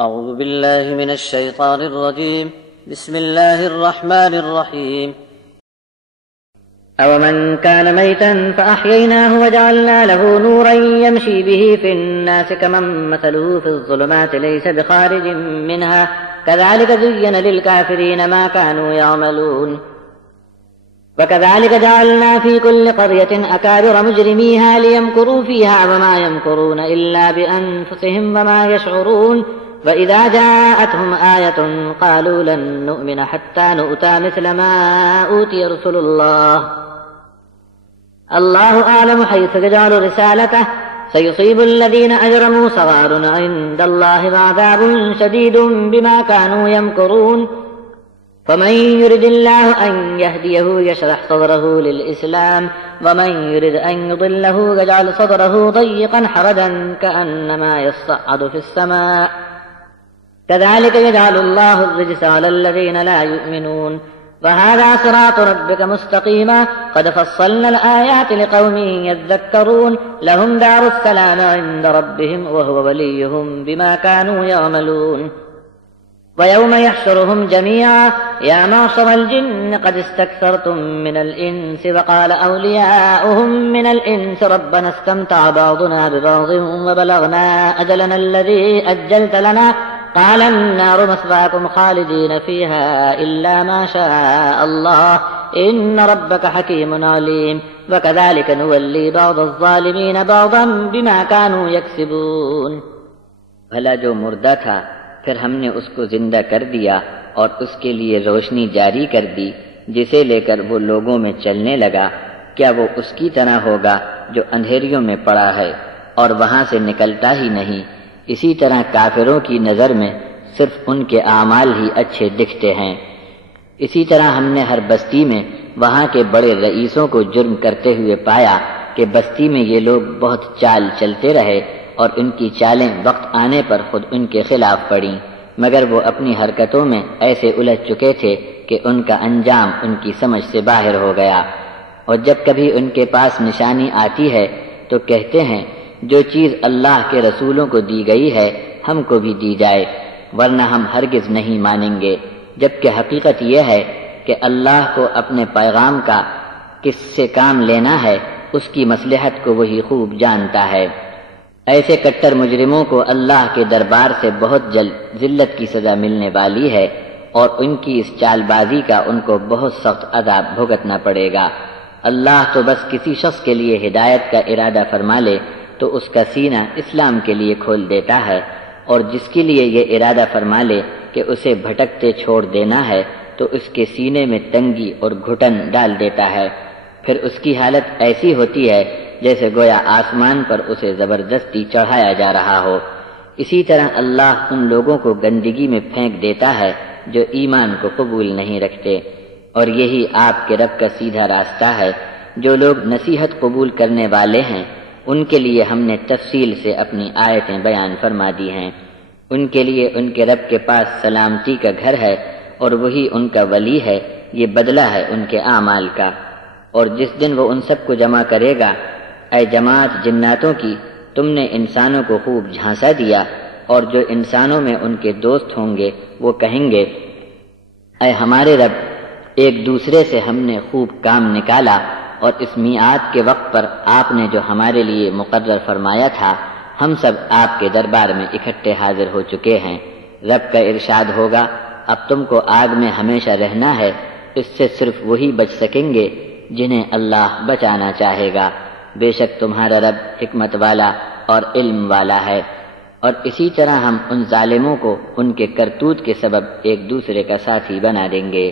أعوذ بالله من الشيطان الرجيم بسم الله الرحمن الرحيم أَوَمَنْ كَانَ مَيْتًا فَأَحْيَيْنَاهُ وَجَعَلْنَا لَهُ نُورًا يَمْشِي بِهِ فِي النَّاسِ كَمَنْ مَثَلُهُ فِي الظُّلُمَاتِ لَيْسَ بِخَارِجٍ مِنْهَا كَذَلِكَ زُيِّنَ لِلْكَافِرِينَ مَا كَانُوا يَعْمَلُونَ وَكَذَلِكَ جَعَلْنَا فِي كُلِّ قَرْيَةٍ أَكَابِرَ مُجْرِمِيهَا لِيَمْكُرُوا فِيهَا وَمَا يَمْكُرُونَ إِلَّا بِأَنفُسِهِمْ وَمَا يَشْعُرُونَ وَإِذَا جَاءَتْهُمْ آيَةٌ قَالُوا لَن نُّؤْمِنَ حَتَّى نُؤْتَىٰ مِثْلَ مَا أُوتِيَ رُسُلُ اللَّهُ أَعْلَمُ حَيْثُ يَجْعَلُ رِسَالَتَهُ سَيُصِيبُ الَّذِينَ أَجْرَمُوا صَغَارٌ عِندَ اللَّهِ وَعَذَابٌ شَدِيدٌ بِمَا كَانُوا يَمْكُرُونَ فَمَن يُرِدِ اللَّهُ أَن يَهْدِيَهُ يَشْرَحْ صَدْرَهُ لِلْإِسْلَامِ وَمَن يُرِدْ أَن يُضِلَّهُ يَجْعَلْ صَدْرَهُ ضَيِّقًا حَرَجًا كَأَنَّمَا يَصَّعَّدُ فِي السَّمَاءِ كَذَلِكَ يَجْعَلُ اللَّهُ الرِّجْسَ عَلَى الَّذِينَ لَا يُؤْمِنُونَ وَهَذَا صِرَاطُ رَبِّكَ مُسْتَقِيمًا قَدْ فَصَّلْنَا الْآيَاتِ لِقَوْمٍ يَذَّكَّرُونَ لَهُمْ دَارُ السَّلَامِ عِندَ رَبِّهِمْ وَهُوَ وَلِيُّهُم بِمَا كَانُوا يَعْمَلُونَ وَيَوْمَ يَحْشُرُهُمْ جَمِيعًا يَا مَعْشَرَ الْجِنِّ قَدِ اسْتَكْثَرْتُم مِّنَ الْإِنسِ وَقَالَ أَوْلِيَاؤُهُم مِّنَ الْإِنسِ رَبَّنَا اسْتَمْتَعَ بَعْضُنَا بِبَعْضٍ وَبَلَغْنَا أَجَلَنَا الَّذِي أَجَّلْتَ لَنَا قَالَ النَّارُ مَثْوَاكُمْ خَالِدِينَ فِيهَا إِلَّا مَا شَاءَ اللَّهُ إِنَّ رَبَّكَ حَكِيمٌ عَلِيمٌ وَكَذَلِكَ نُوَلِّي بَعْضَ الظَّالِمِينَ بَعْضًا بِمَا كَانُوا يَكْسِبُونَ بھلا جو مردہ تھا پھر ہم نے اس کو زندہ کر دیا اور اس کے لیے روشنی جاری کر دی جسے لے کر وہ لوگوں میں چلنے لگا، کیا وہ اس کی طرح ہوگا جو اندھیریوں میں پڑا ہے اور وہاں سے نکلتا ہی نہیں؟ اسی طرح کافروں کی نظر میں صرف ان کے اعمال ہی اچھے دکھتے ہیں۔ اسی طرح ہم نے ہر بستی میں وہاں کے بڑے رئیسوں کو جرم کرتے ہوئے پایا کہ بستی میں یہ لوگ بہت چال چلتے رہے اور ان کی چالیں وقت آنے پر خود ان کے خلاف پڑیں، مگر وہ اپنی حرکتوں میں ایسے الجھ چکے تھے کہ ان کا انجام ان کی سمجھ سے باہر ہو گیا۔ اور جب کبھی ان کے پاس نشانی آتی ہے تو کہتے ہیں جو چیز اللہ کے رسولوں کو دی گئی ہے ہم کو بھی دی جائے، ورنہ ہم ہرگز نہیں مانیں گے، جبکہ حقیقت یہ ہے کہ اللہ کو اپنے پیغام کا کس سے کام لینا ہے اس کی مصلحت کو وہی خوب جانتا ہے۔ ایسے کٹر مجرموں کو اللہ کے دربار سے بہت جلد ذلت کی سزا ملنے والی ہے اور ان کی اس چال بازی کا ان کو بہت سخت عذاب بھگتنا پڑے گا۔ اللہ تو بس کسی شخص کے لیے ہدایت کا ارادہ فرما لے تو اس کا سینہ اسلام کے لیے کھول دیتا ہے، اور جس کے لیے یہ ارادہ فرما لے کہ اسے بھٹکتے چھوڑ دینا ہے تو اس کے سینے میں تنگی اور گھٹن ڈال دیتا ہے، پھر اس کی حالت ایسی ہوتی ہے جیسے گویا آسمان پر اسے زبردستی چڑھایا جا رہا ہو۔ اسی طرح اللہ ان لوگوں کو گندگی میں پھینک دیتا ہے جو ایمان کو قبول نہیں رکھتے، اور یہی آپ کے رب کا سیدھا راستہ ہے۔ جو لوگ نصیحت قبول کرنے والے ہیں ان کے لیے ہم نے تفصیل سے اپنی آیتیں بیان فرما دی ہیں۔ ان کے لیے ان کے رب کے پاس سلامتی کا گھر ہے اور وہی ان کا ولی ہے، یہ بدلہ ہے ان کے اعمال کا۔ اور جس دن وہ ان سب کو جمع کرے گا، اے جماعت جناتوں کی، تم نے انسانوں کو خوب جھانسا دیا، اور جو انسانوں میں ان کے دوست ہوں گے وہ کہیں گے اے ہمارے رب، ایک دوسرے سے ہم نے خوب کام نکالا اور اس میعاد کے وقت پر آپ نے جو ہمارے لیے مقرر فرمایا تھا ہم سب آپ کے دربار میں اکٹھے حاضر ہو چکے ہیں۔ رب کا ارشاد ہوگا اب تم کو آگ میں ہمیشہ رہنا ہے، اس سے صرف وہی بچ سکیں گے جنہیں اللہ بچانا چاہے گا، بے شک تمہارا رب حکمت والا اور علم والا ہے۔ اور اسی طرح ہم ان ظالموں کو ان کے کرتوت کے سبب ایک دوسرے کا ساتھی بنا دیں گے۔